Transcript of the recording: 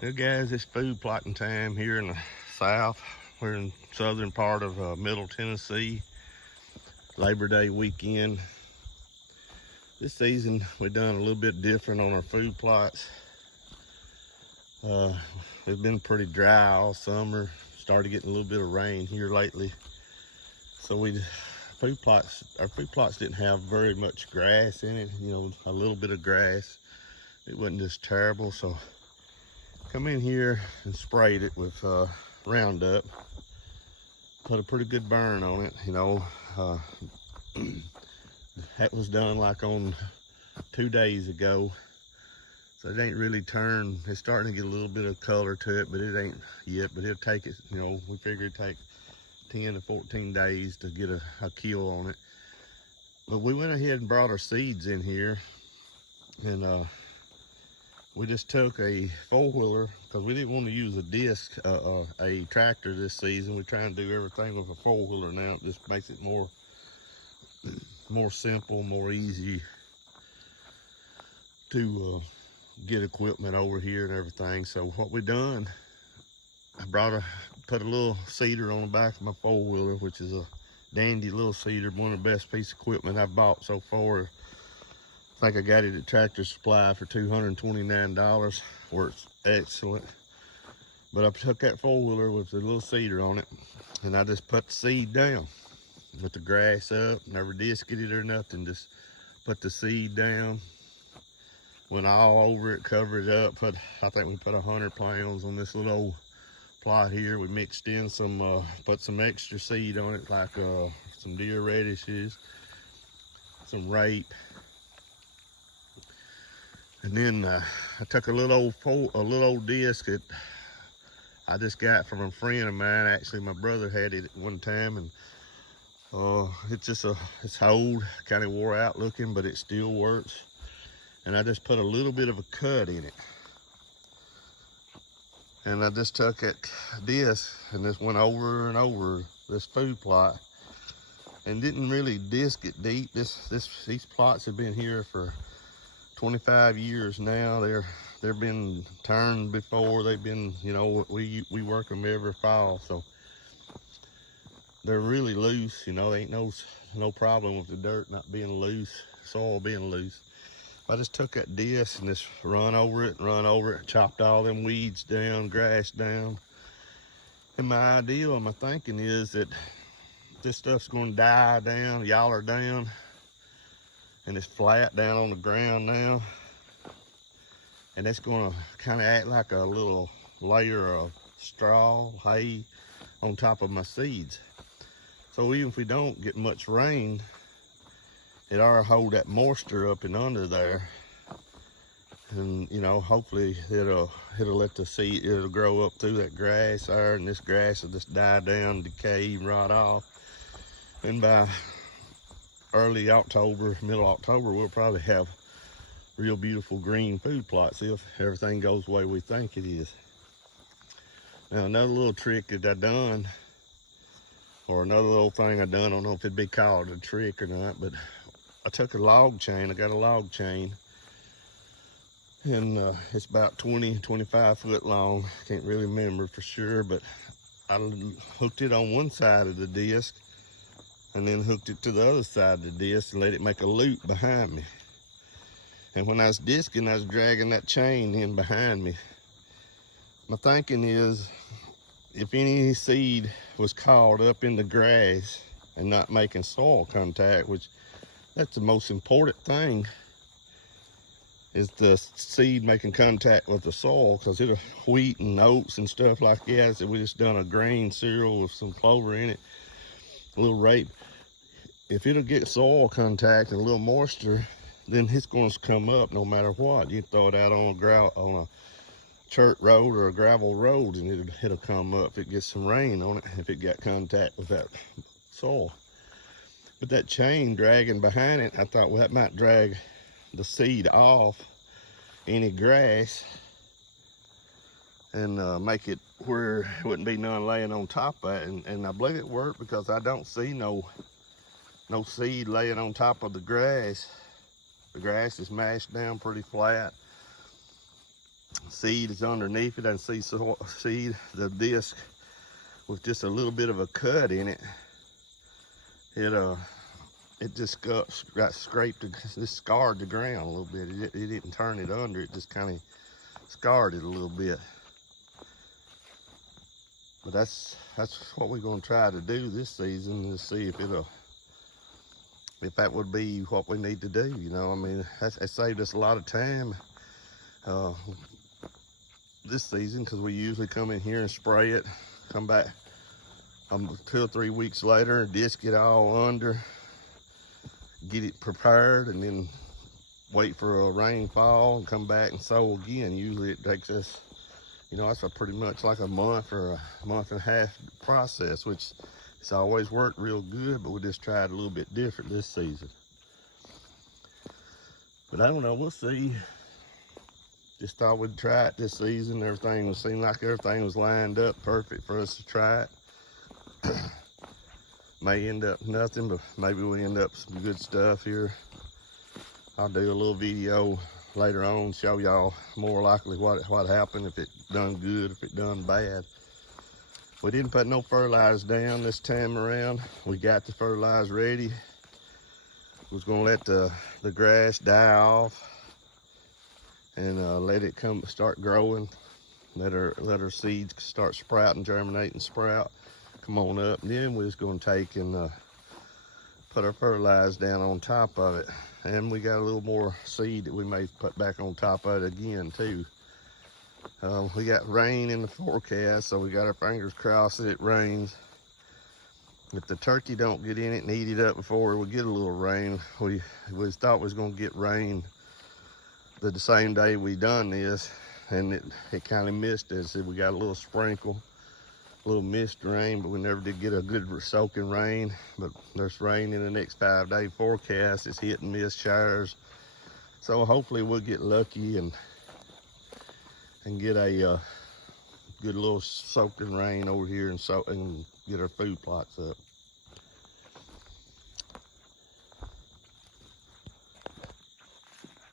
Well guys, it's food plotting time here in the south. We're in southern part of middle Tennessee. Labor Day weekend. This season we've done a little bit different on our food plots. It's been pretty dry all summer. Started getting a little bit of rain here lately. So our food plots didn't have very much grass in it, a little bit of grass. It wasn't just terrible, so come in here and sprayed it with Roundup. Put a pretty good burn on it, that was done like on 2 days ago. So it ain't really turned. It's starting to get a little bit of color to it, but it ain't yet. But it'll take it, we figure it'd take 10 to 14 days to get a kill on it. But we went ahead and brought our seeds in here, and we just took a four-wheeler because we didn't want to use a disc, a tractor this season. We're trying to do everything with a four-wheeler now. It just makes it more simple, more easy to get equipment over here and everything. So what we done, I put a little seeder on the back of my four-wheeler, which is a dandy little seeder, one of the best piece of equipment I've bought so far. I think I got it at Tractor Supply for $229, works excellent. But I took that four-wheeler with the little seeder on it, and I just put the seed down with the grass up, never disced it or nothing, just put the seed down, went all over it, covered it up. I think we put 100 pounds on this little old plot here. We mixed in put some extra seed on it, like some deer radishes, some rape. And then I took a little old disc that I just got from a friend of mine. Actually, my brother had it at one time, and it's old, kind of wore out looking, but it still works. And I just put a little bit of a cut in it. And I just took that disc and just went over and over this food plot and didn't really disc it deep. These plots have been here for 25 years now. They've been turned before. They've been, we work them every fall, so they're really loose. There ain't no problem with the dirt not being loose, soil being loose. I just took that disc and just run over it, chopped all them weeds down, grass down. And my idea, my thinking is that this stuff's gonna die down, yaller down, and it's flat down on the ground now. And it's gonna kind of act like a little layer of straw, hay on top of my seeds. So even if we don't get much rain, it ought to hold that moisture up and under there, and hopefully it'll let the seed, it'll grow up through that grass there, and this grass will just die down, decay, and rot off. And by early October, middle October, we'll probably have real beautiful green food plots if everything goes the way we think it is. Now another little trick that I done, or another little thing I done, I don't know if it'd be called a trick or not, but I took a log chain. I got a log chain, and it's about 25 foot long. Can't really remember for sure, but I hooked it on one side of the disc and then hooked it to the other side of the disc and let it make a loop behind me. And when I was discing, I was dragging that chain in behind me. My thinking is, if any seed was caught up in the grass and not making soil contact, which that's the most important thing, is the seed making contact with the soil, because it'll wheat and oats and stuff like that. So we just done a grain cereal with some clover in it, a little rape. If it'll get soil contact and a little moisture, then it's going to come up no matter what. You throw it out on a chert road or a gravel road, and it'll come up if it gets some rain on it, if it got contact with that soil. But that chain dragging behind it, I thought, well, that might drag the seed off any grass and make it where it wouldn't be none laying on top of it. And I believe it worked, because I don't see no seed laying on top of the grass. The grass is mashed down pretty flat. seed is underneath it. I can see seed, the disc with just a little bit of a cut in it. It just got scraped, just scarred the ground a little bit. It didn't turn it under, it just kind of scarred it a little bit. But that's what we're gonna try to do this season, to see if that would be what we need to do. You know, I mean, it saved us a lot of time this season, because we usually come in here and spray it, come back 2 or 3 weeks later, disc it all under, get it prepared, and then wait for a rainfall and come back and sow again. Usually it takes us, you know, that's pretty much like a month or a month and a half process, which it's always worked real good, but we just tried a little bit different this season. But I don't know, we'll see. Just thought we'd try it this season. Everything seemed like everything was lined up perfect for us to try it. May end up nothing, but maybe we end up some good stuff here. I'll do a little video later on, show y'all more likely what happened, if it done good, if it done bad. We didn't put no fertilizer down this time around. We got the fertilizer ready. Was gonna let the grass die off and let it start growing. Let our seeds start sprouting, germinate and sprout. Come on up, and then we're just gonna take and put our fertilizer down on top of it. And we got a little more seed that we may put back on top of it again too. We got rain in the forecast, so we got our fingers crossed that it rains. If the turkey don't get in it and eat it up before we get a little rain, we thought we was gonna get rain the same day we done this, and it kind of missed us. We got a little sprinkle, a little mist rain, but we never did get a good soaking rain. But there's rain in the next 5-day forecast. It's hit and miss showers, so hopefully we'll get lucky and get a good little soaking rain over here and get our food plots up.